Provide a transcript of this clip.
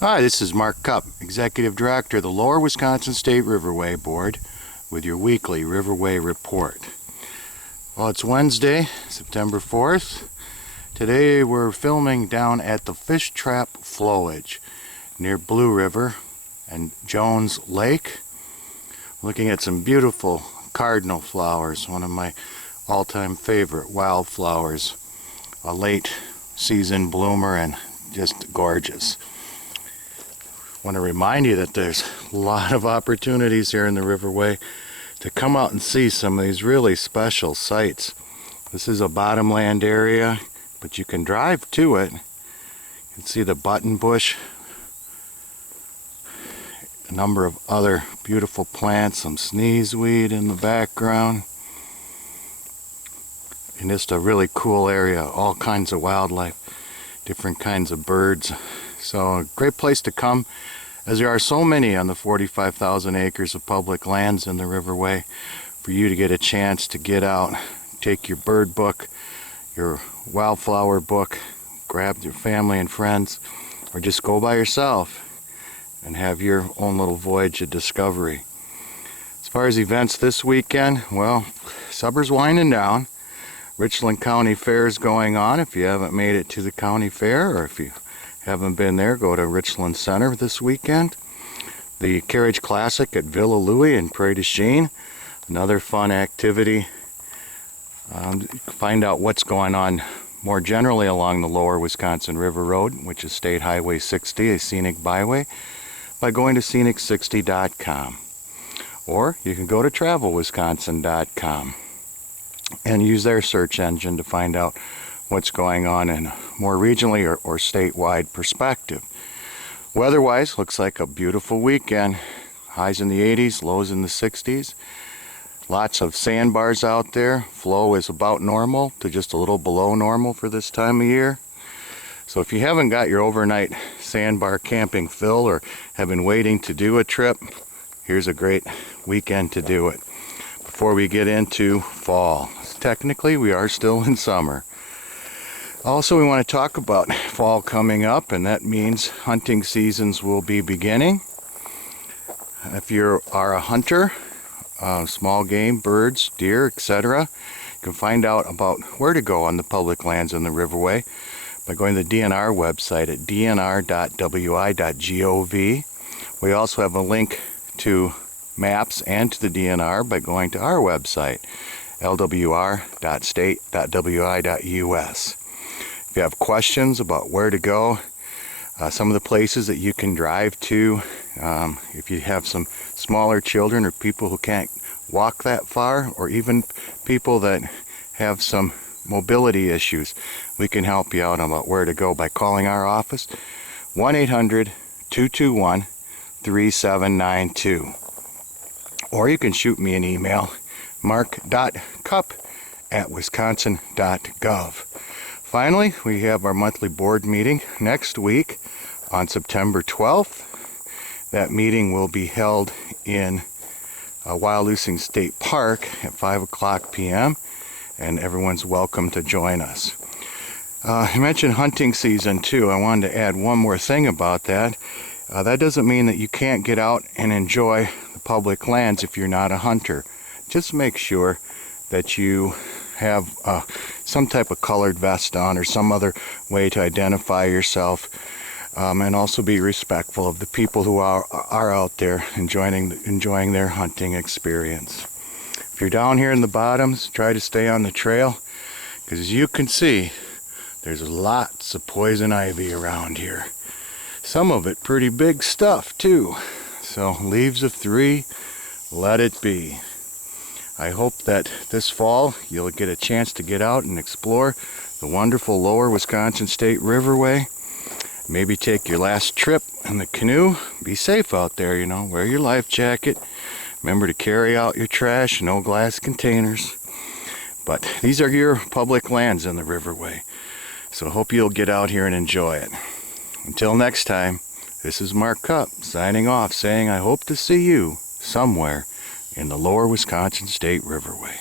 Hi, this is Mark Cupp, Executive Director of the Lower Wisconsin State Riverway Board with your weekly Riverway Report. Well, it's Wednesday, September 4th. Today we're filming down at the Fish Trap Flowage near Blue River and Jones Lake. Looking at some beautiful cardinal flowers, one of my all-time favorite wildflowers. A late season bloomer and just gorgeous. Want to remind you that there's a lot of opportunities here in the Riverway to come out and see some of these really special sites. This is a bottomland area, but you can drive to it. You can see the buttonbush, a number of other beautiful plants, some sneezeweed in the background, and just a really cool area, all kinds of wildlife, different kinds of birds. So a great place to come, as there are so many on the 45,000 acres of public lands in the Riverway, for you to get a chance to get out, take your bird book, your wildflower book, grab your family and friends, or just go by yourself and have your own little voyage of discovery. As far as events this weekend, well, summer's winding down. Richland County Fair is going on. If you haven't made it to the county fair, or if you haven't been there, go to Richland Center this weekend. The Carriage Classic at Villa Louis in Prairie du Chien, another fun activity. Find out what's going on more generally along the Lower Wisconsin River Road, which is State Highway 60, a scenic byway, by going to scenic60.com. Or you can go to travelwisconsin.com and use their search engine to find out what's going on in a more regionally or statewide perspective. Weather-wise, looks like a beautiful weekend. Highs in the 80s, lows in the 60s. Lots of sandbars out there. Flow is about normal to just a little below normal for this time of year. So if you haven't got your overnight sandbar camping fill or have been waiting to do a trip, here's a great weekend to do it before we get into fall. Technically, we are still in summer. Also, we want to talk about fall coming up, and that means hunting seasons will be beginning. If you are a hunter, small game, birds, deer, etc., you can find out about where to go on the public lands in the Riverway by going to the DNR website at dnr.wi.gov. We also have a link to maps and to the DNR by going to our website, lwr.state.wi.us. If you have questions about where to go, some of the places that you can drive to, if you have some smaller children or people who can't walk that far, or even people that have some mobility issues, we can help you out about where to go by calling our office, 1-800-221-3792. Or you can shoot me an email, mark.cupp@wisconsin.gov. Finally, we have our monthly board meeting next week on September 12th. That meeting will be held in Wyalusing State Park at 5 p.m. and everyone's welcome to join us. I mentioned hunting season too. I wanted to add one more thing about that. That doesn't mean that you can't get out and enjoy the public lands if you're not a hunter. Just make sure that you have some type of colored vest on or some other way to identify yourself, and also be respectful of the people who are out there enjoying their hunting experience. If you're down here in the bottoms, try to stay on the trail, because as you can see, there's lots of poison ivy around here. Some of it pretty big stuff too. So leaves of 3, let it be. I hope that this fall you'll get a chance to get out and explore the wonderful Lower Wisconsin State Riverway. Maybe take your last trip in the canoe. Be safe out there, wear your life jacket. Remember to carry out your trash, no glass containers. But these are your public lands in the Riverway. So I hope you'll get out here and enjoy it. Until next time, this is Mark Cupp signing off, saying I hope to see you somewhere in the Lower Wisconsin State Riverway.